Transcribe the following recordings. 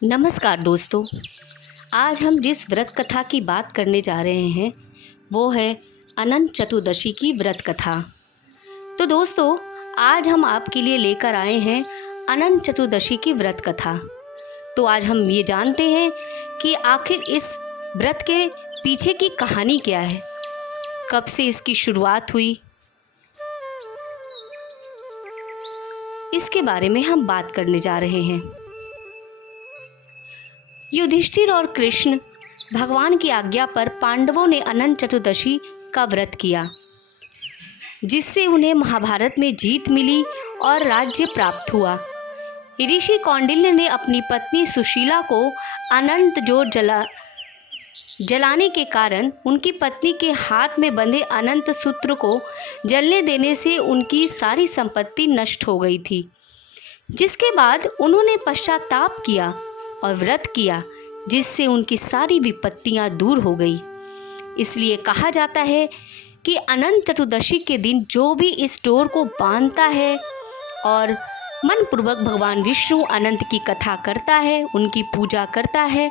नमस्कार दोस्तों। आज हम जिस व्रत कथा की बात करने जा रहे हैं वो है अनंत चतुर्दशी की व्रत कथा। तो दोस्तों, आज हम आपके लिए लेकर आए हैं अनंत चतुर्दशी की व्रत कथा। तो आज हम ये जानते हैं कि आखिर इस व्रत के पीछे की कहानी क्या है, कब से इसकी शुरुआत हुई, इसके बारे में हम बात करने जा रहे हैं। युधिष्ठिर और कृष्ण भगवान की आज्ञा पर पांडवों ने अनंत चतुर्दशी का व्रत किया, जिससे उन्हें महाभारत में जीत मिली और राज्य प्राप्त हुआ। ऋषि कौंडिल्य ने अपनी पत्नी सुशीला को अनंत जोत जलाने के कारण उनकी पत्नी के हाथ में बंधे अनंत सूत्र को जलने देने से उनकी सारी संपत्ति नष्ट हो गई थी। जिसके बाद उन्होंने पश्चाताप किया और व्रत किया, जिससे उनकी सारी विपत्तियां दूर हो गई। इसलिए कहा जाता है कि अनंत चतुर्दशी के दिन जो भी इस डोर को बांधता है और मनपूर्वक भगवान विष्णु अनंत की कथा करता है, उनकी पूजा करता है,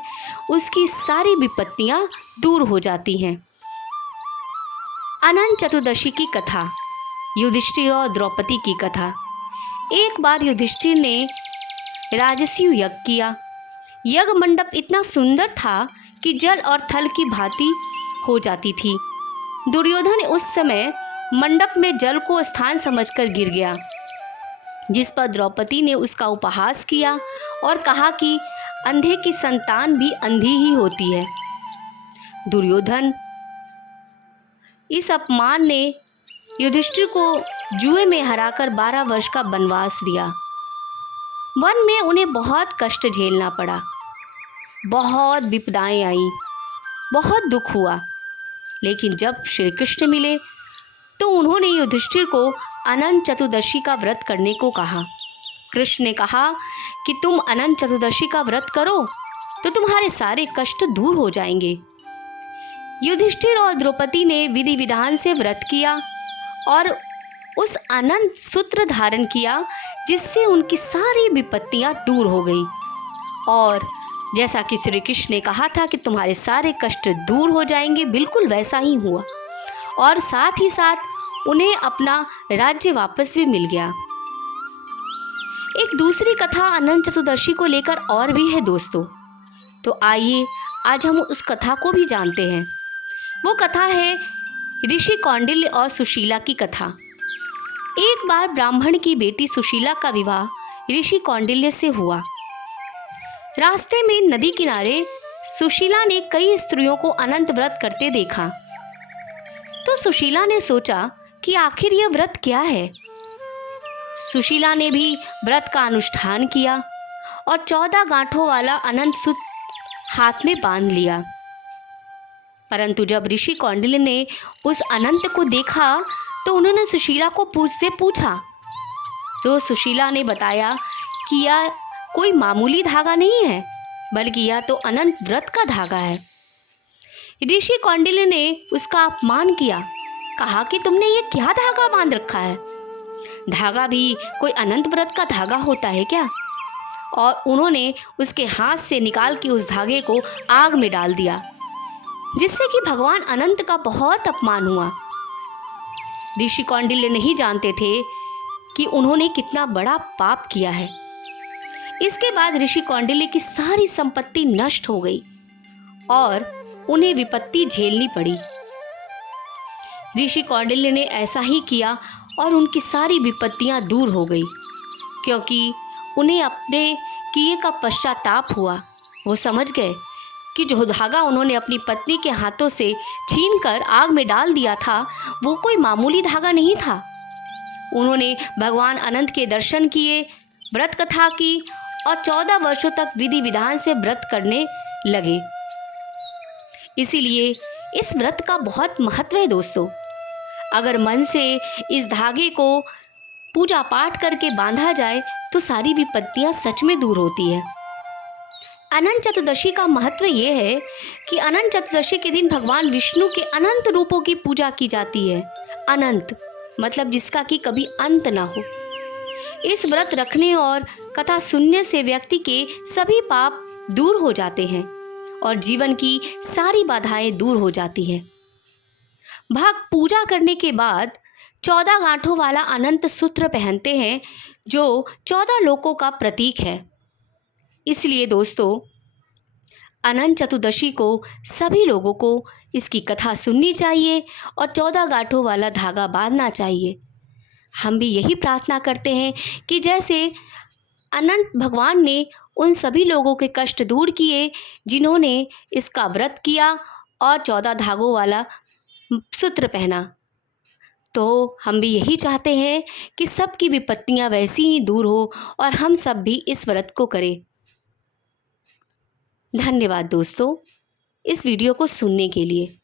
उसकी सारी विपत्तियां दूर हो जाती हैं। अनंत चतुर्दशी की कथा, युधिष्ठिर और द्रौपदी की कथा। एक बार युधिष्ठिर ने राजसूय यज्ञ किया। यज्ञ मंडप इतना सुंदर था कि जल और थल की भांति हो जाती थी। दुर्योधन उस समय मंडप में जल को स्थान समझकर गिर गया, जिस पर द्रौपदी ने उसका उपहास किया और कहा कि अंधे की संतान भी अंधी ही होती है। दुर्योधन इस अपमान ने युधिष्ठिर को जुए में हराकर 12 वर्ष का वनवास दिया। वन में उन्हें बहुत कष्ट झेलना पड़ा, बहुत विपदाएं आईं, बहुत दुख हुआ। लेकिन जब श्री कृष्ण मिले तो उन्होंने युधिष्ठिर को अनंत चतुर्दशी का व्रत करने को कहा। कृष्ण ने कहा कि तुम अनंत चतुर्दशी का व्रत करो तो तुम्हारे सारे कष्ट दूर हो जाएंगे। युधिष्ठिर और द्रौपदी ने विधि विधान से व्रत किया और उस अनंत सूत्र धारण किया, जिससे उनकी सारी विपत्तियां दूर हो गई। और जैसा कि श्री कृष्ण ने कहा था कि तुम्हारे सारे कष्ट दूर हो जाएंगे, बिल्कुल वैसा ही हुआ। और साथ ही साथ उन्हें अपना राज्य वापस भी मिल गया। एक दूसरी कथा अनंत चतुर्दशी को लेकर और भी है दोस्तों। तो आइए आज हम उस कथा को भी जानते हैं। वो कथा है ऋषि कौंडिल्य और सुशीला की कथा। एक बार ब्राह्मण की बेटी सुशीला का विवाह ऋषि कौंडिल्य से हुआ। रास्ते में नदी किनारे सुशीला ने कई स्त्रियों को अनंत व्रत करते देखा। तो सुशीला ने सोचा कि आखिर यह व्रत क्या है। सुशीला ने भी व्रत का अनुष्ठान किया और 14 गांठों वाला अनंत सूत्र हाथ में बांध लिया। परंतु जब ऋषि कौंडिल्य ने उस अनंत को देखा तो उन्होंने सुशीला को से पूछा। तो सुशीला ने बताया कि यह कोई मामूली धागा नहीं है, बल्कि यह तो अनंत व्रत का धागा है। ऋषि कौंडिल्य ने उसका अपमान किया, कहा कि तुमने ये क्या धागा बांध रखा है, धागा भी कोई अनंत व्रत का धागा होता है क्या। और उन्होंने उसके हाथ से निकाल के उस धागे को आग में डाल दिया, जिससे कि भगवान अनंत का बहुत अपमान हुआ। ऋषि कौंडिल्य नहीं जानते थे कि उन्होंने कितना बड़ा पाप किया है। इसके बाद ऋषि कौंडिल्य की सारी संपत्ति नष्ट हो गई और उन्हें विपत्ति झेलनी पड़ी। ऋषि कौंडिल्य ने ऐसा ही किया और उनकी सारी विपत्तियां दूर हो गई, क्योंकि उन्हें अपने किए का पश्चाताप हुआ। वो समझ गए कि जो धागा उन्होंने अपनी पत्नी के हाथों से छीनकर आग में डाल दिया था, वो कोई मामूली धागा नहीं था। उन्होंने भगवान अनंत के दर्शन किए, व्रत कथा की और 14 वर्षों तक विधि विधान से व्रत करने लगे। इसीलिए इस व्रत का बहुत महत्व है दोस्तों। अगर मन से इस धागे को पूजा पाठ करके बांधा जाए तो सारी विपत्तियां सच में दूर होती है। अनंत चतुर्दशी का महत्व ये है कि अनंत चतुर्दशी के दिन भगवान विष्णु के अनंत रूपों की पूजा की जाती है। अनंत मतलब जिसका कि कभी अंत ना हो। इस व्रत रखने और कथा सुनने से व्यक्ति के सभी पाप दूर हो जाते हैं और जीवन की सारी बाधाएं दूर हो जाती हैं। भक्त पूजा करने के बाद 14 गांठों वाला अनंत सूत्र पहनते हैं जो 14 लोकों का प्रतीक है। इसलिए दोस्तों, अनंत चतुर्दशी को सभी लोगों को इसकी कथा सुननी चाहिए और 14 गांठों वाला धागा बांधना चाहिए। हम भी यही प्रार्थना करते हैं कि जैसे अनंत भगवान ने उन सभी लोगों के कष्ट दूर किए जिन्होंने इसका व्रत किया और 14 धागों वाला सूत्र पहना, तो हम भी यही चाहते हैं कि सबकी विपत्तियां वैसी ही दूर हो और हम सब भी इस व्रत को करें। धन्यवाद दोस्तों, इस वीडियो को सुनने के लिए।